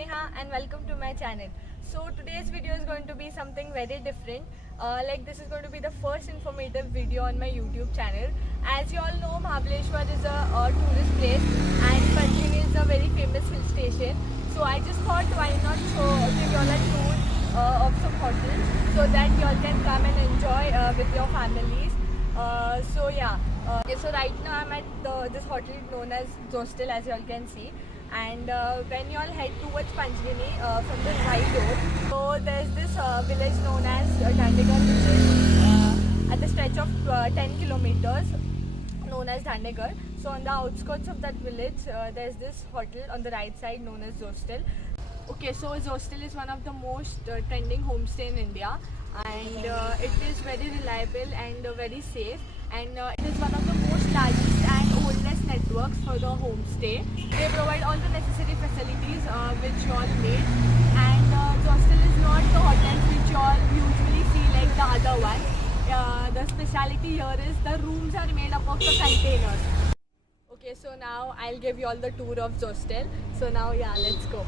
Neha and welcome to my channel. So today's video is going to be something very different. This is going to be the first informative video on my YouTube channel. As you all know, Mahabaleshwar is a tourist place and Panchgani is a very famous hill station. So I just thought why not give you all a tour of some hotels so that you all can come and enjoy with your families. So right now I'm at this hotel known as Zostel, as you all can see. And when you all head towards Panchgani from the right road, so there's this village known as Dandegar, which is at the stretch of 10 kilometers, known as Dandegar. So on the outskirts of that village, there's this hotel on the right side known as Zostel. Okay, so Zostel is one of the most trending homestay in India, and it is very reliable and very safe, and it is one of the most largest and oldest networks for the homestay. They provide all the necessary facilities which you all need, and Zostel is not the hotels which you all usually see like the other one. The speciality here is the rooms are made up of the containers. Okay, so now I'll give you all the tour of Zostel. So now let's go.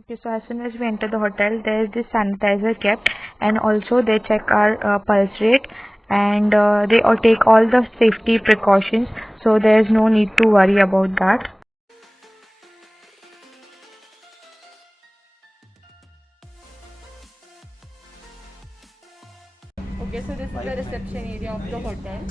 Okay, so as soon as we enter the hotel, there is this sanitizer kept, and also they check our pulse rate, and they take all the safety precautions, so there is no need to worry about that. Okay, so this is the reception area of the hotel.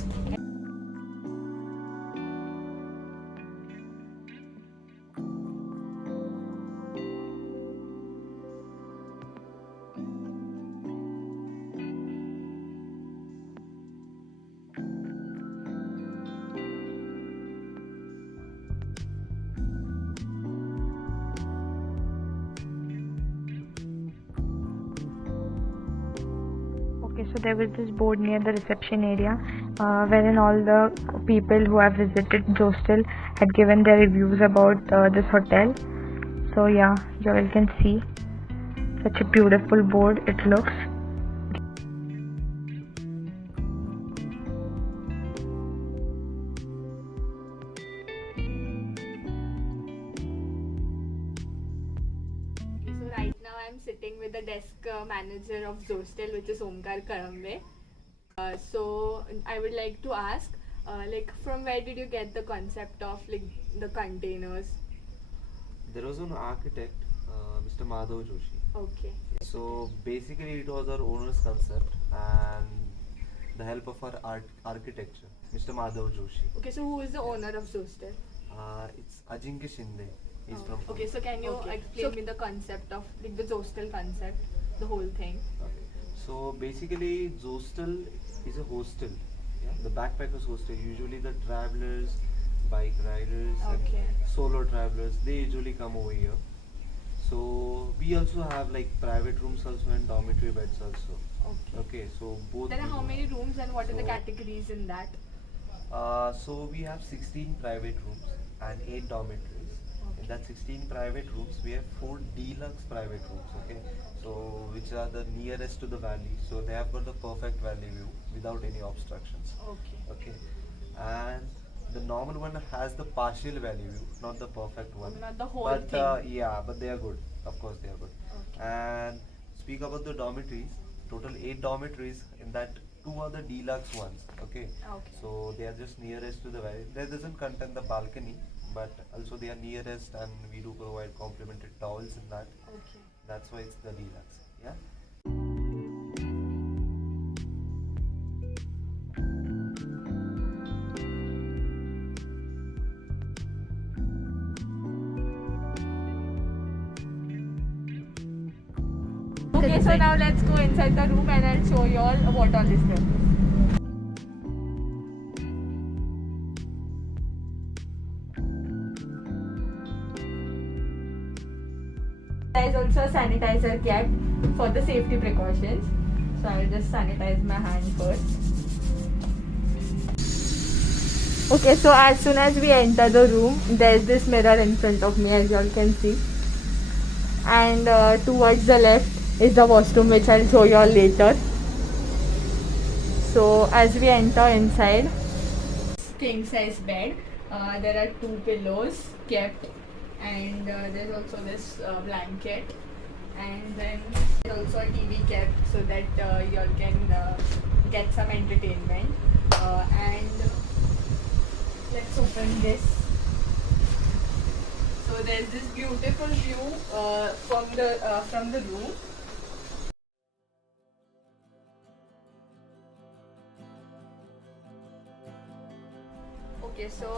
Okay, so there was this board near the reception area wherein all the people who have visited Zostel had given their reviews about this hotel. So yeah, you all can see such a beautiful board it looks. So right now I'm sitting with the desk manager of Zostel, which is Omkar Karambe. So I would like to ask, from where did you get the concept of the containers? There was an architect, Mr. Madhav Joshi. Okay. So basically, it was our owner's concept and the help of our architecture, Mr. Madhav Joshi. Okay, so who is the owner of Zostel? It's Ajinkya Shinde. He's from. Okay, so can you explain me the concept of the Zostel concept, the whole thing? Okay. So basically, Zostel is a hostel. Yeah, the backpackers hostel. Usually, the travelers, bike riders, Okay. and solo travelers, they usually come over here. So we also have like private rooms also and dormitory beds also. Okay. Okay, so both. There are how many rooms and what are the categories in that? So we have 16 private rooms and 8 dormitories. In that 16 private rooms, we have 4 deluxe private rooms. Okay, so which are the nearest to the valley. So they have got the perfect valley view without any obstructions. Okay. Okay, and the normal one has the partial valley view, not the perfect one. Not the whole But thing. yeah, but they are good. Of course, they are good. Okay. And speak about the dormitories. Total 8 dormitories. In that, 2 are the deluxe ones. Okay. Okay. So they are just nearest to the valley. That doesn't contain the balcony, but also they are nearest, and we do provide complimentary towels in that. Okay. That's why it's the deluxe. Yeah. Okay, so now let's go inside the room and I'll show you all what all is there. a sanitizer kept for the safety precautions. So I'll just sanitize my hand first. Okay, so as soon as we enter the room, there's this mirror in front of me, as you all can see. And towards the left is the washroom, which I'll show you all later. So as we enter inside, king size bed. There are 2 pillows kept, and there's also this blanket, and then there's also a TV kept so that you all can get some entertainment. And let's open this. So there's this beautiful view from the room. Okay, so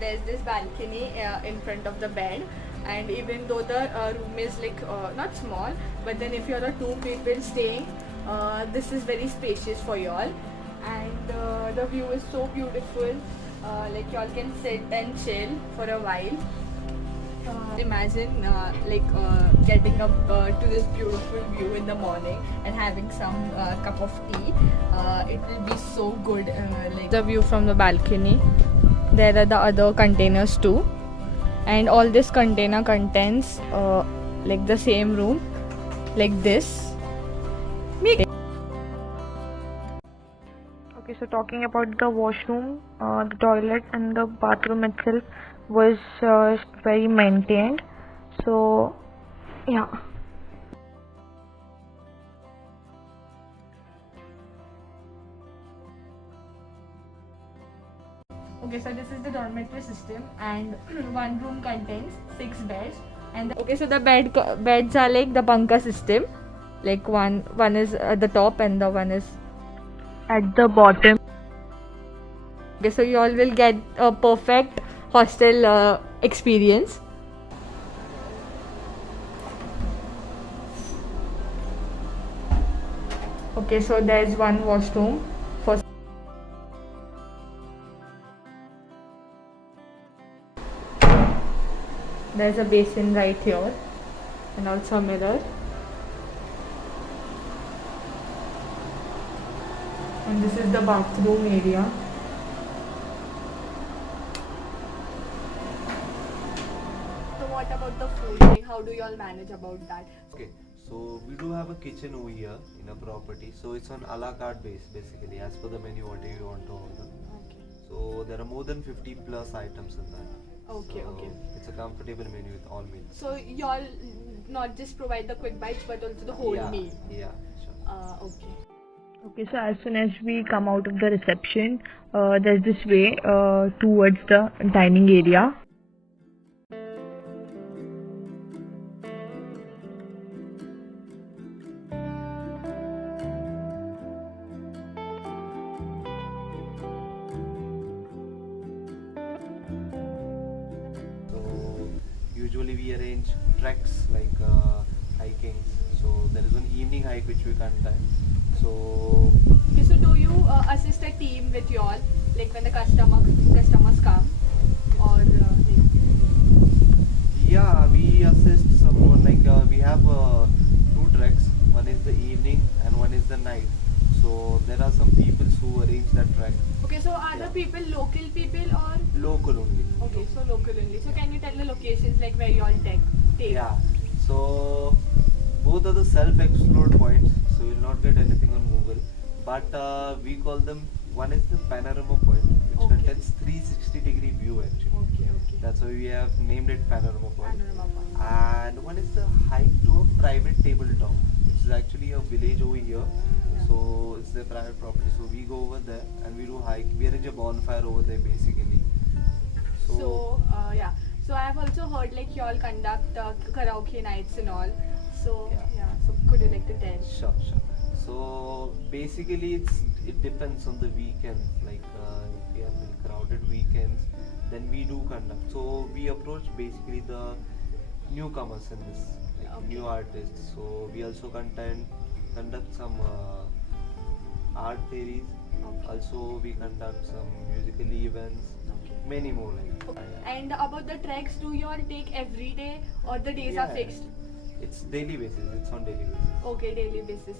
there's this balcony in front of the bed, and even though the room is like not small, but then if you're the 2 people staying, this is very spacious for you all, and the view is so beautiful. Like you all can sit and chill for a while. Imagine getting up to this beautiful view in the morning and having some cup of tea. It will be so good. Like the view from the balcony. There are the other containers too, and all this container contains like the same room, like this. Okay, so talking about the washroom, the toilet and the bathroom itself was very maintained. So yeah. Okay, so this is the dormitory system, and one room contains 6 beds. And okay, so the beds are like the bunker system, like one is at the top and the one is At the bottom. okay. So you all will get a perfect hostel experience. Okay, so there's one washroom for. There's a basin right here and also a mirror. And this is the bathroom area. So what about the food? Like how do you all manage about that? Okay, so we do have a kitchen over here in a property. So it's on a la carte base basically, as per the menu whatever you want to order. Okay. So there are more than 50 plus items in that. Okay, So okay. It's a comfortable menu with all meals. So you all not just provide the quick bites but also the whole yeah, meal. Yeah, sure. Okay. Okay, so as soon as we come out of the reception, there's this way towards the dining area. So usually we arrange treks like hiking. So there is one evening hike which we conduct. So Okay, so do you assist a team with you all, like when the customers come, or like? yeah, we assist someone like we have 2 treks. One is the evening and one is the night. So there are some people who arrange that trek. Okay, so are the Yeah. people local people or? Local only. Okay, so local only. So can you tell the locations like where you all take? Yeah. So both are the self-explored points. So you'll not get anything on Google. But we call them. One is the panorama point, which Okay. contains 360-degree view actually. Okay, okay. That's why we have named it panorama point. Panorama point. And one is the hike to a private tabletop, which is actually a village over here. Yeah. So it's their private property. So we go over there and we do hike. We arrange a bonfire over there basically. So yeah. So I have also heard like you all conduct karaoke nights and all. So Yeah. So could you like to tell? Sure. So basically it depends on the weekends. Like if we have really crowded weekends, then we do conduct. So we approach basically the newcomers in this, like Okay. new artists. So we also conduct some art series. Okay. Also we conduct some musical events. Okay. Many more like. And about the treks, do you all take every day or the days are Yeah. fixed? It's daily basis. It's on daily basis. Okay, daily basis.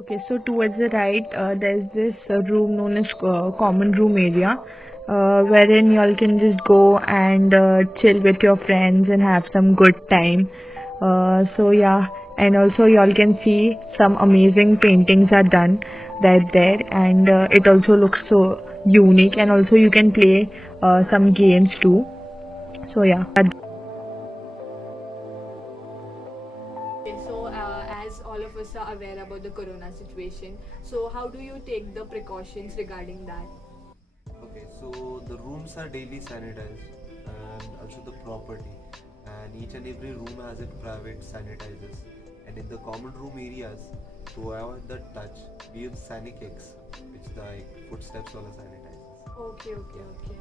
Okay, so towards the right, there's this room known as common room area, wherein y'all can just go and chill with your friends and have some good time. So yeah, and also y'all can see some amazing paintings are done right there, and it also looks so unique. And also you can play some games too. So yeah. Okay, so as all of us are aware about the corona situation, so how do you take the precautions regarding that? Okay, so the rooms are daily sanitized and also the property. And each and every room has its private sanitizers. And in the common room areas, to avoid the touch, we use Sanic-X, which the footsteps or sanitizers. Okay, okay, okay.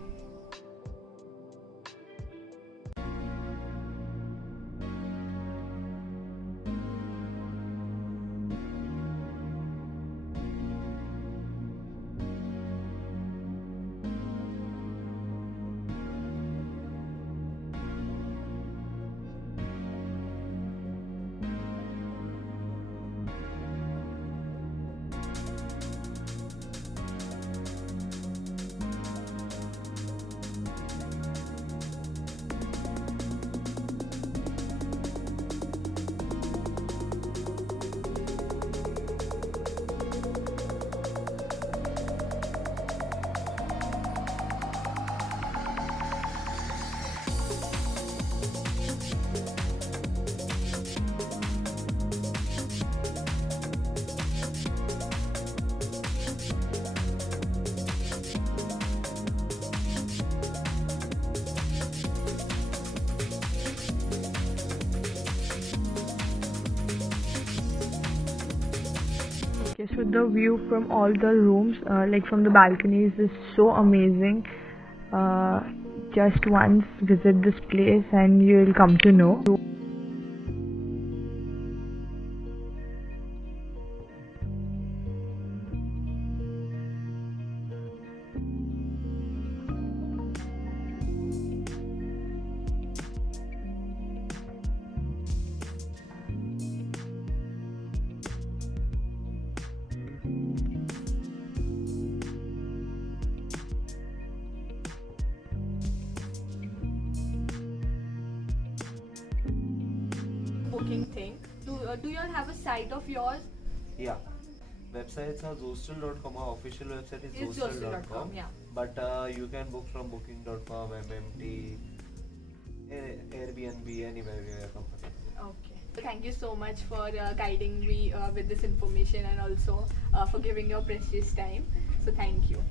Okay, so the view from all the rooms, like from the balconies, is so amazing. Just once visit this place and you will come to know. Booking thing. Do you all have a site of yours? Yeah. Websites are Zostel.com. Our official website is It's Zostel.com, yeah. But you can book from Booking.com, MMT, Airbnb, anywhere we are comfortable. Okay. Thank you so much for guiding me with this information and also for giving your precious time. So thank you.